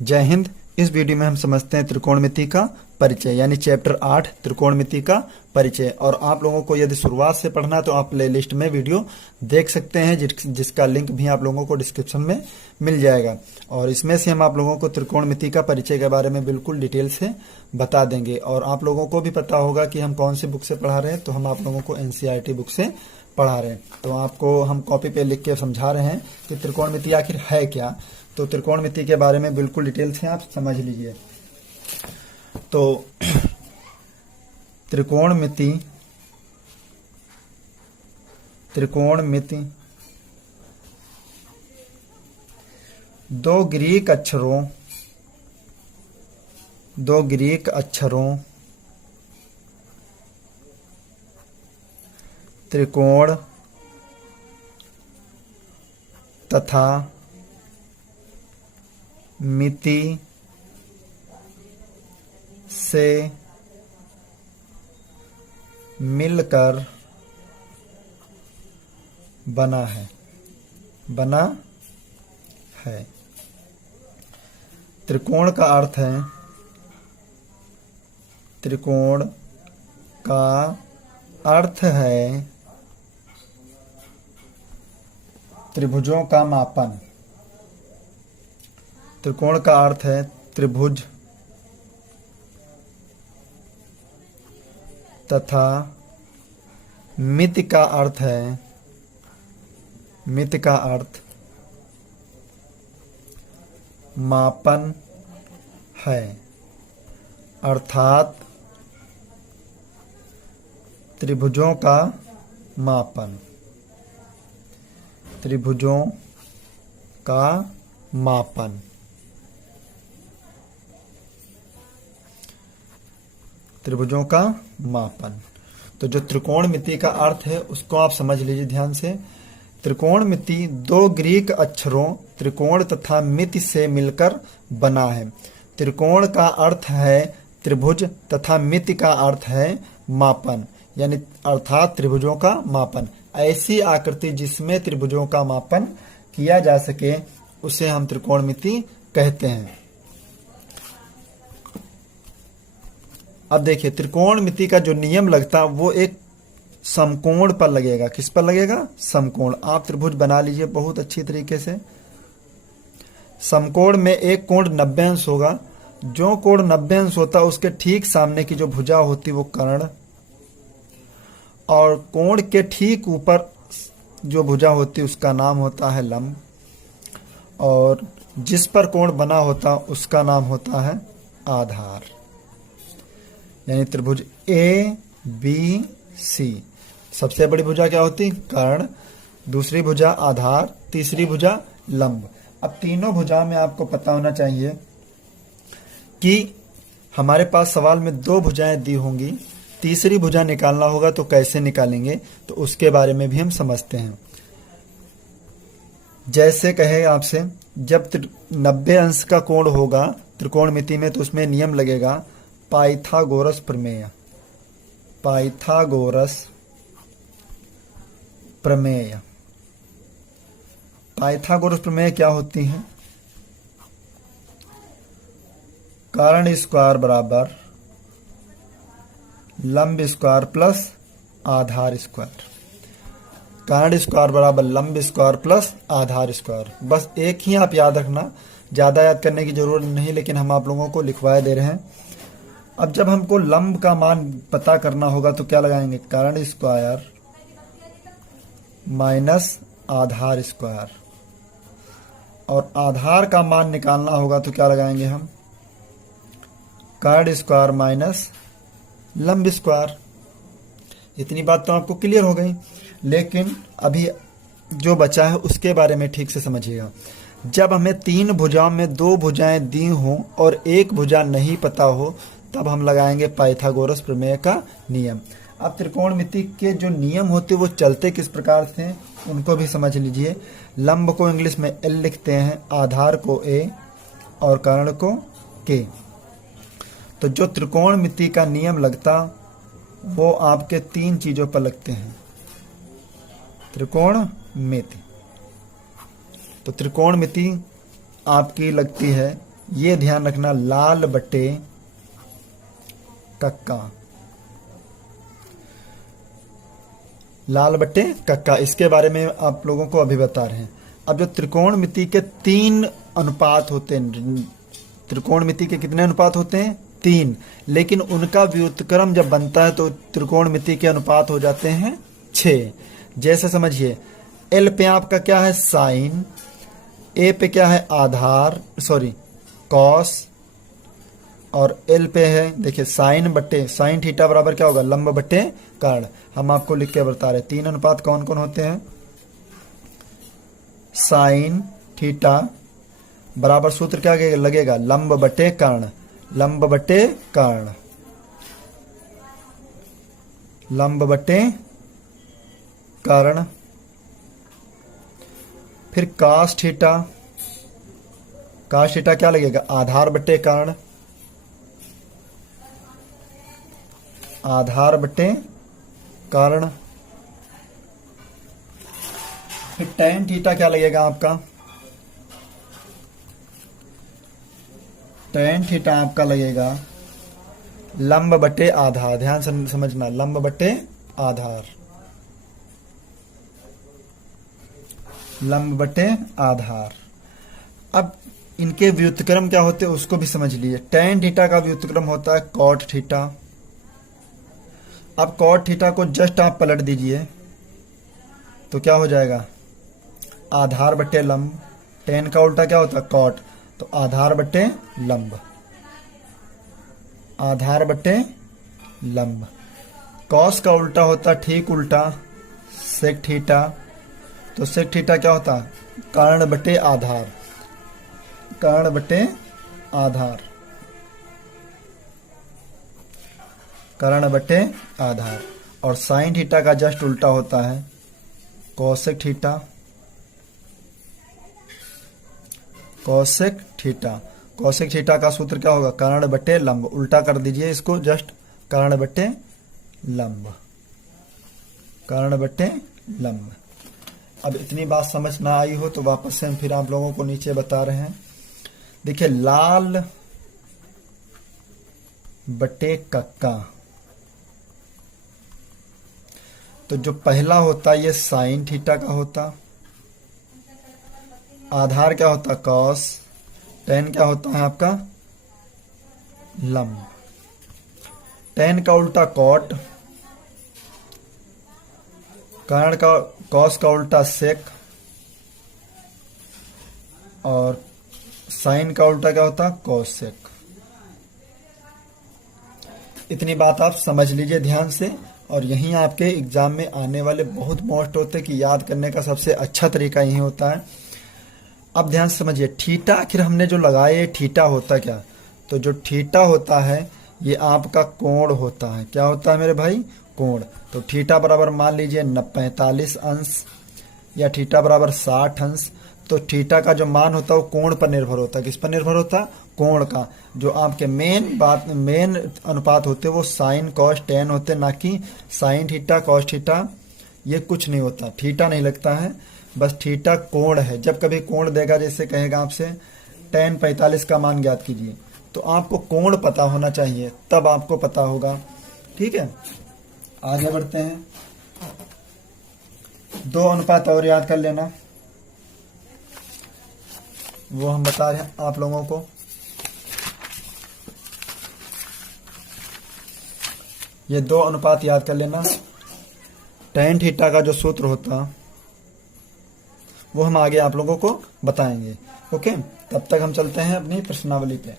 जय हिंद। इस वीडियो में हम समझते हैं त्रिकोणमिति का परिचय यानी चैप्टर 8 त्रिकोणमिति का परिचय। और आप लोगों को यदि शुरुआत से पढ़ना है तो आप प्लेलिस्ट में वीडियो देख सकते हैं जिसका लिंक भी आप लोगों को डिस्क्रिप्शन में मिल जाएगा। और इसमें से हम आप लोगों को त्रिकोणमिति का परिचय के बारे में बिल्कुल डिटेल से बता देंगे। और आप लोगों को भी पता होगा कि हम कौन सी बुक से पढ़ा रहे हैं, तो हम आप लोगों को NCERT बुक से पढ़ा रहे हैं। तो आपको हम कॉपी पे लिख के समझा रहे हैं कि त्रिकोणमिति आखिर है क्या। तो त्रिकोणमिति के बारे में बिल्कुल डिटेल से आप समझ लीजिए। तो त्रिकोणमिति दो ग्रीक अक्षरों त्रिकोण तथा मिति से मिलकर बना है। त्रिकोण का अर्थ है त्रिभुजों का मापन। त्रिकोण का अर्थ है त्रिभुज तथा मिति का अर्थ मापन है। अर्थात त्रिभुजों का मापन। त्रिभुजों का मापन। तो जो त्रिकोणमिति का अर्थ है उसको आप समझ लीजिए ध्यान से। त्रिकोणमिति दो ग्रीक अक्षरों त्रिकोण तथा मिति से मिलकर बना है। त्रिकोण का अर्थ है त्रिभुज तथा मिति का अर्थ है मापन, यानी अर्थात त्रिभुजों का मापन। ऐसी आकृति जिसमें त्रिभुजों का मापन किया जा सके उसे हम त्रिकोणमिति कहते हैं। अब देखिए, त्रिकोणमिति का जो नियम लगता वो एक समकोण पर लगेगा। किस पर लगेगा? समकोण। आप त्रिभुज बना लीजिए बहुत अच्छी तरीके से। समकोण में एक कोण 90 अंश होगा। जो कोण 90 अंश होता है उसके ठीक सामने की जो भुजा होती वो कर्ण, और कोण के ठीक ऊपर जो भुजा होती उसका नाम होता है लंब, और जिस पर कोण बना होता उसका नाम होता है आधार। यानी त्रिभुज ABC, सबसे बड़ी भुजा क्या होती? कर्ण, दूसरी भुजा आधार, तीसरी भुजा लंब। अब तीनों भुजा में आपको पता होना चाहिए कि हमारे पास सवाल में दो भुजाएं दी होंगी, तीसरी भुजा निकालना होगा तो कैसे निकालेंगे, तो उसके बारे में भी हम समझते हैं। जैसे कहे आपसे, जब 90 अंश का कोण होगा त्रिकोणमिति में तो उसमें नियम लगेगा पाइथागोरस प्रमेय। पाइथागोरस प्रमेय क्या होती है? कर्ण स्क्वायर बराबर लंब स्क्वायर प्लस आधार स्क्वायर। कर्ण स्क्वायर बराबर लंब स्क्वायर प्लस आधार स्क्वायर। बस एक ही आप याद रखना, ज्यादा याद करने की जरूरत नहीं, लेकिन हम आप लोगों को लिखवाए दे रहे हैं। अब जब हमको लंब का मान पता करना होगा तो क्या लगाएंगे? कर्ण स्क्वायर माइनस आधार स्क्वायर। और आधार का मान निकालना होगा तो क्या लगाएंगे हम? कर्ण स्क्वायर माइनस लंब स्क्वायर। इतनी बात तो आपको क्लियर हो गई, लेकिन अभी जो बचा है उसके बारे में ठीक से समझिएगा। जब हमें तीन भुजाओं में दो भुजाएं दी हों और एक भुजा नहीं पता हो तब हम लगाएंगे पाइथागोरस प्रमेय का नियम। अब त्रिकोणमिति के जो नियम होते वो चलते किस प्रकार से उनको भी समझ लीजिए। लंब को इंग्लिश में L लिखते हैं, आधार को A और कर्ण को K। तो जो त्रिकोणमिति का नियम लगता वो आपके तीन चीजों पर लगते हैं। त्रिकोणमिति, तो त्रिकोणमिति आपकी लगती है ये ध्यान रखना, लाल बटे कक्का, लाल बट्टे कक्का, इसके बारे में आप लोगों को अभी बता रहे हैं। अब जो त्रिकोणमिति के 3 अनुपात होते हैं, त्रिकोणमिति के कितने अनुपात होते हैं? 3, लेकिन उनका व्युत्क्रम जब बनता है तो त्रिकोणमिति के अनुपात हो जाते हैं 6। जैसे समझिए, एल पे आपका क्या है? साइन, ए पे क्या है? आधार, सॉरी कॉस, और एल पे है देखिए साइन बट्टे, साइन थीटा बराबर क्या होगा? लंब बट्टे कर्ण। हम आपको लिख के बता रहे 3 अनुपात कौन कौन होते हैं? साइन थीटा बराबर सूत्र क्या लगेगा? लंब बट्टे कर्ण, लंब बट्टे कर्ण, लंब बट्टे कर्ण। फिर कास थीटा, कास थीटा क्या लगेगा? आधार बट्टे कर्ण, आधार बट्टे कर्ण। फिर टैन थीटा क्या लगेगा आपका? टैन थीटा आपका लगेगा लंब बटे आधार। ध्यान से समझना, लंब बटे आधार, लंब बटे आधार। अब इनके व्युत्क्रम क्या होते हैं उसको भी समझ लीजिए। टैन थीटा का व्युत्क्रम होता है कॉट थीटा। अब कॉट थीटा को जस्ट आप पलट दीजिए तो क्या हो जाएगा? आधार बट्टे लंब। टैन का उल्टा क्या होता है? कॉट, तो आधार बट्टे लंब, आधार बट्टे लंब। कॉस का उल्टा होता ठीक उल्टा, सेक थीटा, तो सेक थीटा क्या होता? कर्ण बट्टे आधार, कर्ण बट्टे आधार, कर्ण बट्टे आधार। और साइन थीटा का जस्ट उल्टा होता है cosec theta, cosec theta. Cosec theta का सूत्र क्या होगा? कर्ण बट्टे लंब। उल्टा कर दीजिए इसको, जस्ट कर्ण बट्टे लंब, कर्ण बट्टे लंब। अब इतनी बात समझ ना आई हो तो वापस से हम फिर आप लोगों को नीचे बता रहे हैं। देखिए, लाल बटे कक्का, तो जो पहला होता ये साइन थीटा का होता, आधार क्या होता? कॉस, टैन क्या होता है आपका? लंब। टैन का उल्टा कॉट, कर्ण का, कॉस का उल्टा सेक, और साइन का उल्टा क्या होता? कोसेक। इतनी बात आप समझ लीजिए ध्यान से। और यही आपके एग्जाम में आने वाले बहुत मोस्ट होते कि याद करने का सबसे अच्छा तरीका यही होता है। अब ध्यान से समझिए, थीटा आखिर हमने जो लगाए, थीटा होता क्या? तो जो थीटा होता है ये आपका कोण होता है। क्या होता है मेरे भाई? कोण। तो थीटा बराबर मान लीजिए 45 अंश या थीटा बराबर 60 अंश। तो थीटा का जो मान होता है वो कोण पर निर्भर होता है। किस पर निर्भर होता है? कोण का। जो आपके मेन अनुपात होते हैं वो साइन कॉस टैन होते, ना कि साइन थीटा कॉस थीटा। ये कुछ नहीं होता, थीटा नहीं लगता है, बस थीटा कोण है। जब कभी कोण देगा, जैसे कहेगा आपसे टैन 45 का मान ज्ञात कीजिए, तो आपको कोण पता होना चाहिए, तब आपको पता होगा। ठीक है, आगे बढ़ते हैं। 2 अनुपात और याद कर लेना, वो हम बता रहे हैं आप लोगों को। ये 2 अनुपात याद कर लेना। टैन थीटा का जो सूत्र होता वो हम आगे आप लोगों को बताएंगे। ओके, तब तक हम चलते हैं अपनी प्रश्नावली पे।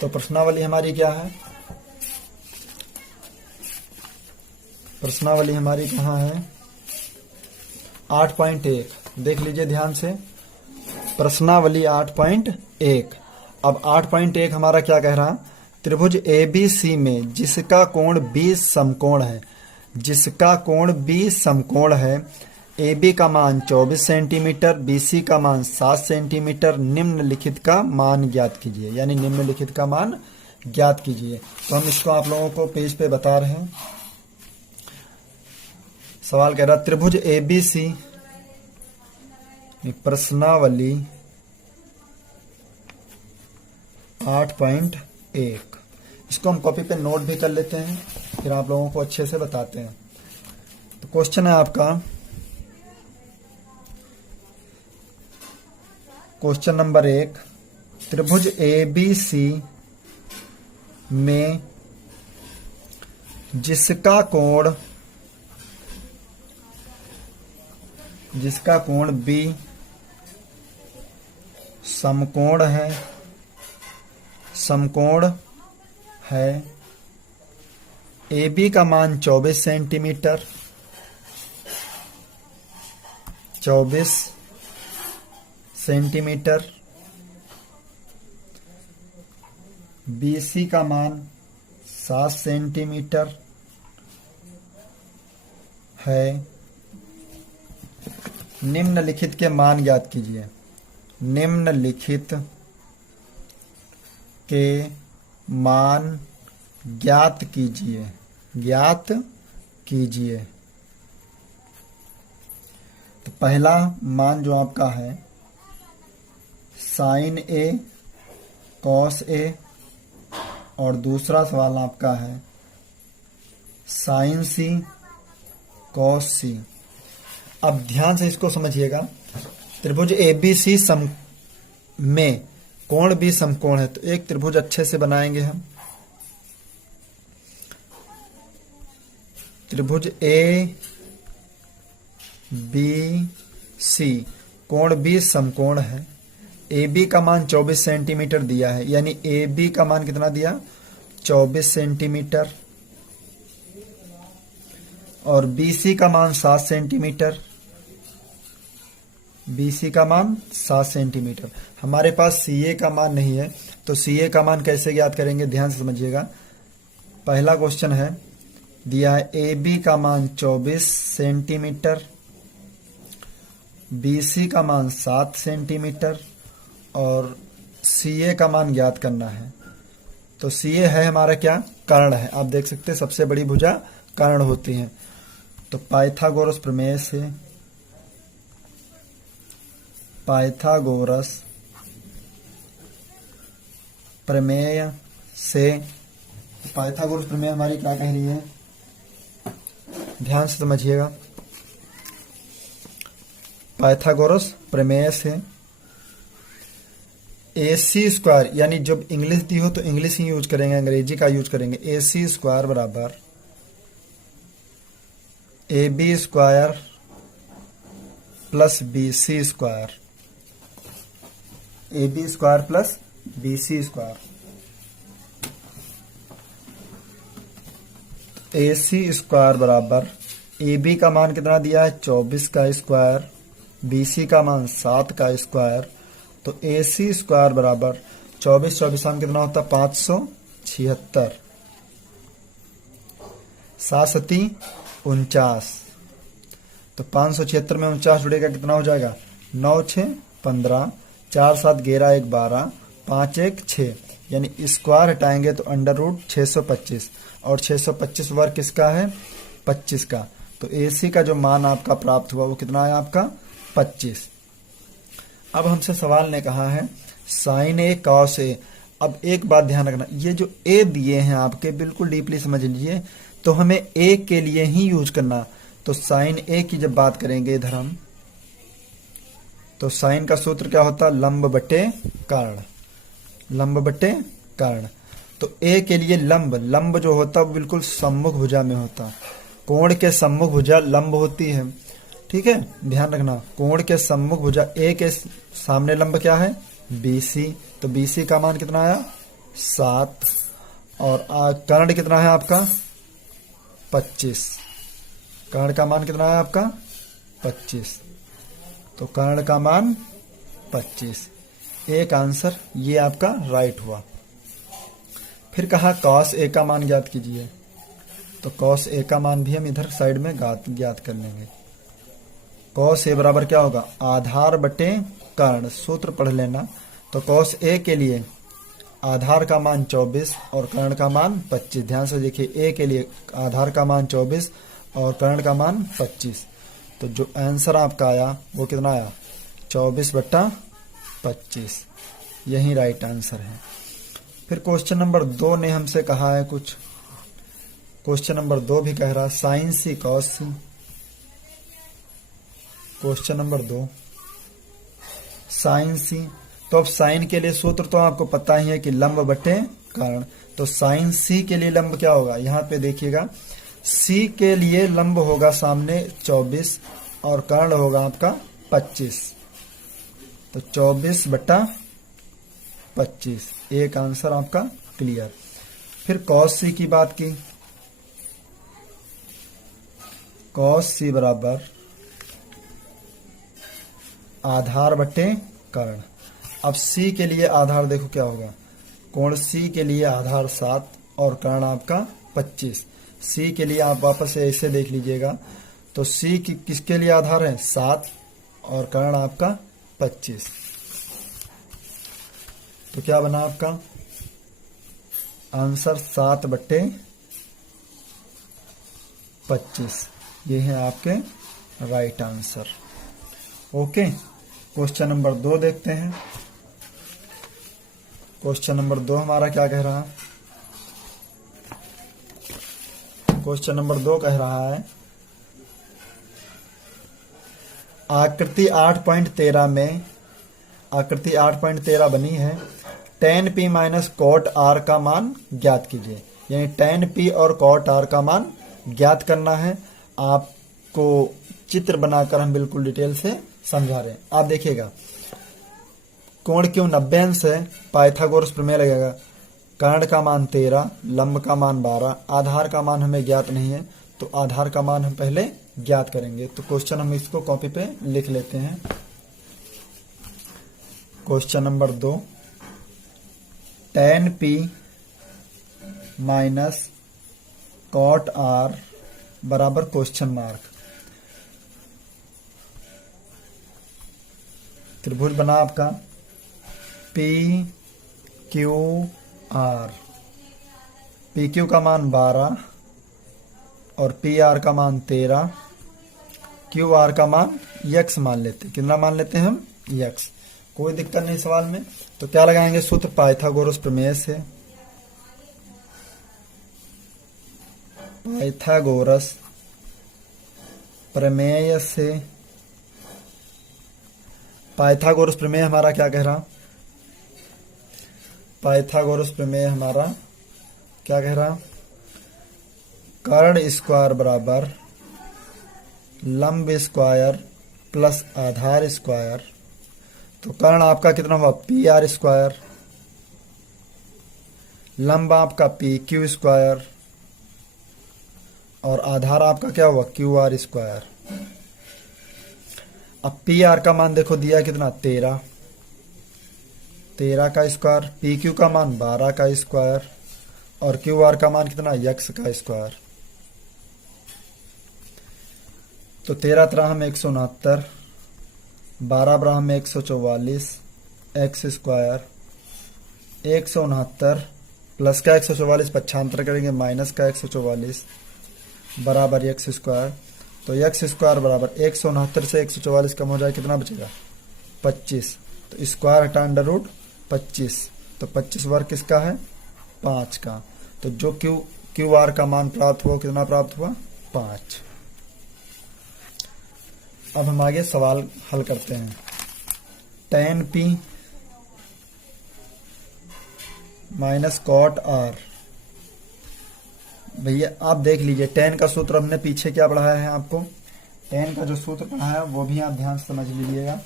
तो प्रश्नावली हमारी क्या है? प्रश्नावली हमारी कहाँ है? 8.1 देख लीजिए ध्यान से। प्रश्नावली 8.1। अब 8.1 हमारा क्या कह रहा? त्रिभुज ABC में जिसका कोण 20 समकोण है, जिसका कोण 20 समकोण है, AB का मान 24 सेंटीमीटर, BC का मान 7 सेंटीमीटर, निम्नलिखित का मान ज्ञात कीजिए। यानी निम्नलिखित का मान ज्ञात कीजिए। तो हम इसको आप लोगों को पेज पे बता रहे हैं। सवाल कह रहा त्रिभुज ABC प्रश्नावली 8.1। इसको हम कॉपी पे नोट भी कर लेते हैं, फिर आप लोगों को अच्छे से बताते हैं। तो क्वेश्चन है आपका, क्वेश्चन नंबर 1, त्रिभुज ABC में जिसका कोण B समकोण है, AB का मान 24 सेंटीमीटर, 24 सेंटीमीटर, BC का मान 7 सेंटीमीटर है। निम्नलिखित के मान ज्ञात कीजिए। निम्नलिखित के मान ज्ञात कीजिए। तो पहला मान जो आपका है साइन A कॉस A, और दूसरा सवाल आपका है साइन C कॉस C। अब ध्यान से इसको समझिएगा। त्रिभुज ABC में कोण भी समकोण है, तो एक त्रिभुज अच्छे से बनाएंगे हम। त्रिभुज ABC कोण भी समकोण है। AB का मान 24 सेंटीमीटर दिया है, यानी AB का मान कितना दिया, 24 सेंटीमीटर, और BC का मान 7 सेंटीमीटर। BC का मान 7 सेंटीमीटर। हमारे पास CA का मान नहीं है, तो CA का मान कैसे ज्ञात करेंगे, ध्यान से समझिएगा। पहला क्वेश्चन है, दिया है AB का मान 24 सेंटीमीटर, BC का मान 7 सेंटीमीटर, और CA का मान ज्ञात करना है। तो CA है हमारा क्या, कर्ण है। आप देख सकते हैं सबसे बड़ी भुजा कर्ण होती है। तो पाइथागोरस प्रमेय से पाइथागोरस प्रमेय हमारी क्या कह रही है, ध्यान से समझिएगा। पाइथागोरस प्रमेय से AC स्क्वायर, यानी जब इंग्लिश दी हो तो इंग्लिश ही यूज करेंगे, अंग्रेजी का यूज करेंगे। AC स्क्वायर बराबर AB square plus BC square, AB square plus BC square. AC square बराबर AB का मान कितना दिया है, 24 का स्क्वायर, BC का मान 7 का स्क्वायर। तो AC स्क्वायर बराबर 24 में कितना होता है, 576, 7 सती 49। तो 576 में 49 जुड़ेगा, कितना हो जाएगा, 9 6 15, 4 7 11 1 12, 5 1 6, यानी स्क्वायर हटाएंगे तो अंडर रूट 625, और 625 वर्ग किसका है, 25 का। तो AC का जो मान आपका प्राप्त हुआ वो कितना है आपका, 25। अब हमसे सवाल ने कहा है साइन A कॉस A। अब एक बात ध्यान रखना, ये जो A दिए हैं आपके, बिल्कुल डीपली समझ लीजिए। तो हमें A के लिए ही यूज करना। तो साइन A की जब बात करेंगे इधर हम, तो साइन का सूत्र क्या होता है, लंब बटे कर्ण, लंब बटे कर्ण। तो A के लिए लंब जो होता है वो बिल्कुल सम्मुख भुजा में होता। कोण के सम्मुख भुजा लंब होती है, ठीक है, ध्यान रखना। कोण के सम्मुख भुजा A के सामने लंब क्या है, BC। तो BC का मान कितना आया, 7, और कर्ण कितना है आपका, 25। कर्ण का मान कितना है आपका, 25। तो कर्ण का मान 25। एक आंसर ये आपका राइट हुआ। फिर कहा कॉस A का मान ज्ञात कीजिए। तो कॉस A का मान भी हम इधर साइड में ज्ञात कर लेंगे। कॉस A बराबर क्या होगा, आधार बटे कर्ण, सूत्र पढ़ लेना। तो कॉस A के लिए आधार का मान 24 और कर्ण का मान 25। ध्यान से देखिए, A के लिए आधार का मान 24 और कर्ण का मान 25। तो जो आंसर आपका आया वो कितना आया, 24/25। यही राइट आंसर है। फिर क्वेश्चन नंबर 2 ने हमसे कहा है कुछ। क्वेश्चन नंबर 2 भी कह रहा है साइन सी कॉस सी। क्वेश्चन नंबर 2 साइन सी। तो अब साइन के लिए सूत्र तो आपको पता ही है कि लंब बटे कर्ण। तो साइन सी के लिए लंब क्या होगा, यहां पे देखिएगा, सी के लिए लंब होगा सामने 24 और कर्ण होगा आपका 25। तो 24/25 एक आंसर आपका क्लियर। फिर कॉस सी की बात की। कॉस सी बराबर आधार बटे कर्ण। अब सी के लिए आधार देखो क्या होगा, कोण सी के लिए आधार 7 और कर्ण आपका 25। सी के लिए आप वापस से ऐसे देख लीजिएगा, तो सी किसके लिए आधार है 7 और कर्ण आपका 25। तो क्या बना आपका आंसर 7/25। ये है आपके right answer. Okay, question number 2 देखते हैं। क्वेश्चन नंबर 2 हमारा क्या कह रहा है। क्वेश्चन नंबर 2 कह रहा है आकृति 8.13 में, आकृति 8.13 बनी है, tan p minus cot r का मान ज्ञात कीजिए। यानी tan p और cot r का मान ज्ञात करना है। आपको चित्र बनाकर हम बिल्कुल डिटेल से समझा रहे हैं। आप देखिएगा, कोण क्यों 90 अंश है, पाइथागोरस प्रमेय लगेगा। कर्ण का मान 13, लंब का मान 12, आधार का मान हमें ज्ञात नहीं है, तो आधार का मान हम पहले ज्ञात करेंगे। तो क्वेश्चन हम इसको कॉपी पे लिख लेते हैं। Question number 2, tan p minus cot r बराबर क्वेश्चन मार्क। त्रिभुज बना आपका P Q R. P Q का मान 12 और पी आर का मान 13। क्यू आर का मान यक्स मान लेते, कितना मान लेते हैं हम, यक्स। कोई दिक्कत नहीं सवाल में। तो क्या लगाएंगे सूत्र, पाइथागोरस प्रमेय से। पाइथागोरस प्रमेय से, पाइथागोरस प्रमेय हमारा क्या कह रहा, पाइथागोरस प्रमेय हमारा क्या कह रहा, कर्ण स्क्वायर बराबर लंब स्क्वायर प्लस आधार स्क्वायर। तो कर्ण आपका कितना हुआ, पी आर स्क्वायर, लंब आपका पी क्यू स्क्वायर और आधार आपका क्या हुआ, क्यू आर स्क्वायर। अब पी आर का मान देखो दिया कितना, 13 का स्क्वायर, पी क्यू का मान 12 का स्क्वायर और क्यू आर का मान कितना, यक्स का स्क्वायर। तो 13 त्रह 169, 12 ब्राह 144, एक्स स्क्वायर 169 प्लस का 144 पक्षांतर करेंगे माइनस का 144 बराबर एक्स स्क्वायर। तो एक्स स्क्वायर बराबर 169 से 144 कम हो जाए, कितना बचेगा, 25। तो स्क्वायर हटा अंडर रूट 25, तो 25 वर्ग किसका है, 5 का। तो जो क्यू आर का मान प्राप्त हुआ, कितना प्राप्त हुआ, 5। अब हम आगे सवाल हल करते हैं। tan p minus cot r। भैया आप देख लीजिए, tan का सूत्र हमने पीछे क्या पढ़ाया है आपको, tan का जो सूत्र पढ़ाया है वो भी आप ध्यान से समझ लीजिएगा।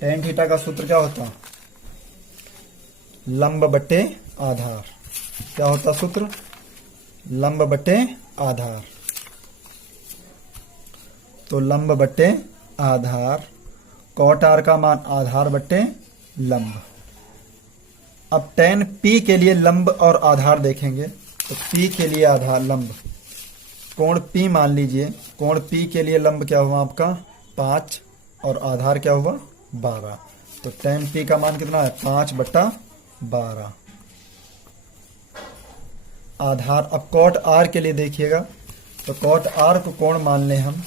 tan थीटा का सूत्र क्या होता है, लंब बटे आधार। क्या होता सूत्र, लंब बटे आधार। तो लंब बटे आधार, cot r का मान आधार बटे लंब। अब tan p के लिए लंब और आधार देखेंगे। तो p के लिए आधार लंब, कोण p मान लीजिए, कोण p के लिए लंब क्या हुआ आपका 5 और आधार क्या हुआ 12। तो tan p का मान कितना है, 5/12। आधार, अब cot r के लिए देखिएगा, तो cot r को कोण मान लें हम,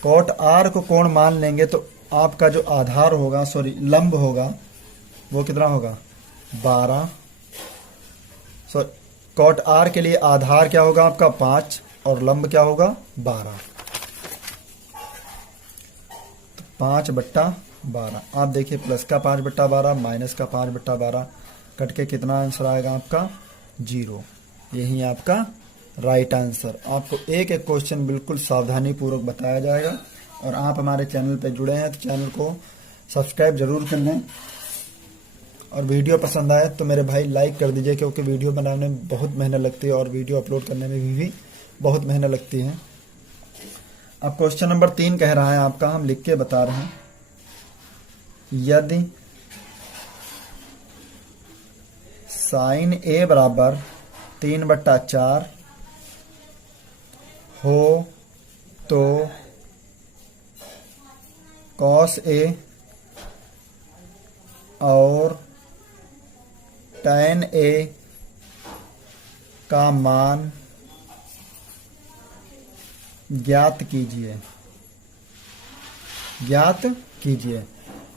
cot r को कोण मान लेंगे तो आपका जो आधार होगा, सॉरी लंब होगा, वो कितना होगा 12। कॉट आर के लिए आधार क्या होगा आपका 5 और लंब क्या होगा 12। तो 5/12। आप देखिए प्लस का 5/12 माइनस का 5/12 कट के कितना आंसर आएगा आपका 0। यही आपका राइट आंसर। आपको एक एक क्वेश्चन बिल्कुल सावधानी पूर्वक बताया जाएगा। और आप हमारे चैनल पर जुड़े हैं तो चैनल को सब्सक्राइब जरूर कर लें। और वीडियो पसंद आए तो मेरे भाई लाइक कर दीजिए, क्योंकि वीडियो बनाने में बहुत मेहनत लगती है और वीडियो अपलोड करने में भी बहुत मेहनत लगती है। अब क्वेश्चन नंबर 3 कह रहा है आपका, हम लिख के बता रहे हैं। यदि साइन ए बराबर 3/4 हो तो कॉस ए और tan ए का मान ज्ञात कीजिए।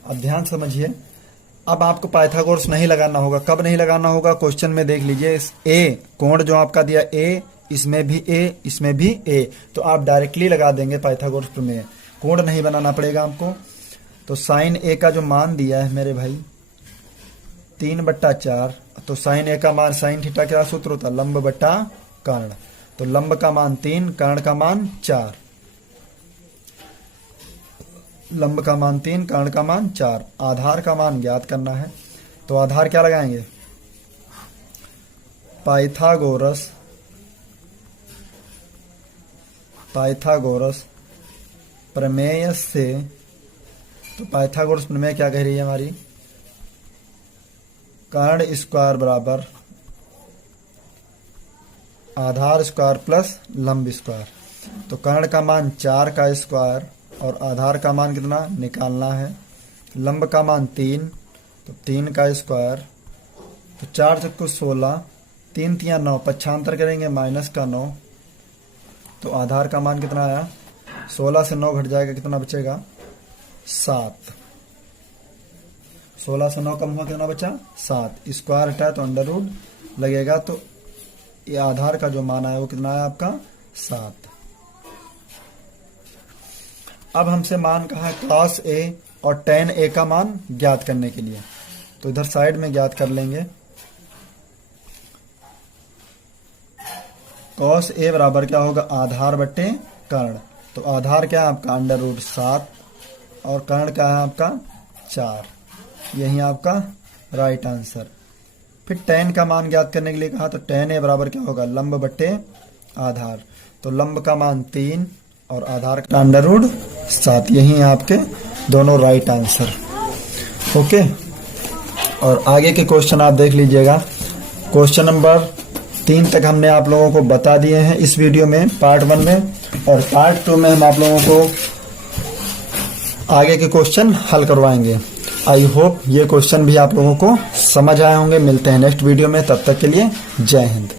अब ध्यान समझिए। अब आपको पाइथागोरस नहीं लगाना होगा। कब नहीं लगाना होगा? क्वेश्चन में देख लीजिए, ए कोण जो आपका दिया ए, इसमें भी ए, इसमें भी ए, तो आप डायरेक्टली लगा देंगे पाइथागोरस प्रमेय। कोण नहीं बनाना पड़ेगा आपको। तो साइन ए का जो मान दिया है मेरे भाई 3/4, तो साइन ए का मान, साइन थीटा क्या सूत्र होता है? लंब बटा कर्ण। तो लंब का मान 3, कर्ण का मान 4। लंब का मान 3, कर्ण का मान 4। आधार का मान ज्ञात करना है। तो आधार क्या लगाएंगे? पाइथागोरस प्रमेय से। तो पाइथागोरस प्रमेय क्या कह रही है हमारी? कर्ण स्क्वायर बराबर आधार स्क्वायर प्लस लंब स्क्वायर। तो कर्ण का मान 4 का स्क्वायर और आधार का मान कितना निकालना है। लंब का मान 3, तो 3 का स्क्वायर। तो 4 चक्कू 16, 3 तिया 9, पक्षांतर करेंगे माइनस का 9। तो आधार का मान कितना आया? 16 से 9 घट जाएगा, कितना बचेगा? 7। 16 से 9 कम हुआ, कितना बचा? 7। स्क्वायर हटाए तो अंडर रूट लगेगा। तो ये आधार का जो मान आया वो कितना आया आपका? 7। अब हमसे मान कहा है कॉस ए और tan ए का मान ज्ञात करने के लिए। तो इधर साइड में ज्ञात कर लेंगे। कॉस ए बराबर क्या होगा? आधार बटे कर्ण। तो आधार क्या है आपका? अंडर रूट 7 और कर्ण क्या है आपका? 4। यही आपका राइट आंसर। फिर tan का मान ज्ञात करने के लिए कहा, तो tan ए बराबर क्या होगा? लंब बटे आधार। तो लंब का मान 3 और आधार का अंडर रूट 7। यही आपके दोनों राइट आंसर। ओके। और आगे के क्वेश्चन आप देख लीजिएगा। क्वेश्चन नंबर 3 तक हमने आप लोगों को बता दिए हैं इस वीडियो में, पार्ट 1 में। और पार्ट 2 में हम आप लोगों को आगे के क्वेश्चन हल करवाएंगे। आई होप ये क्वेश्चन भी आप लोगों को समझ आए होंगे। मिलते हैं नेक्स्ट वीडियो में, तब तक के लिए जय हिंद।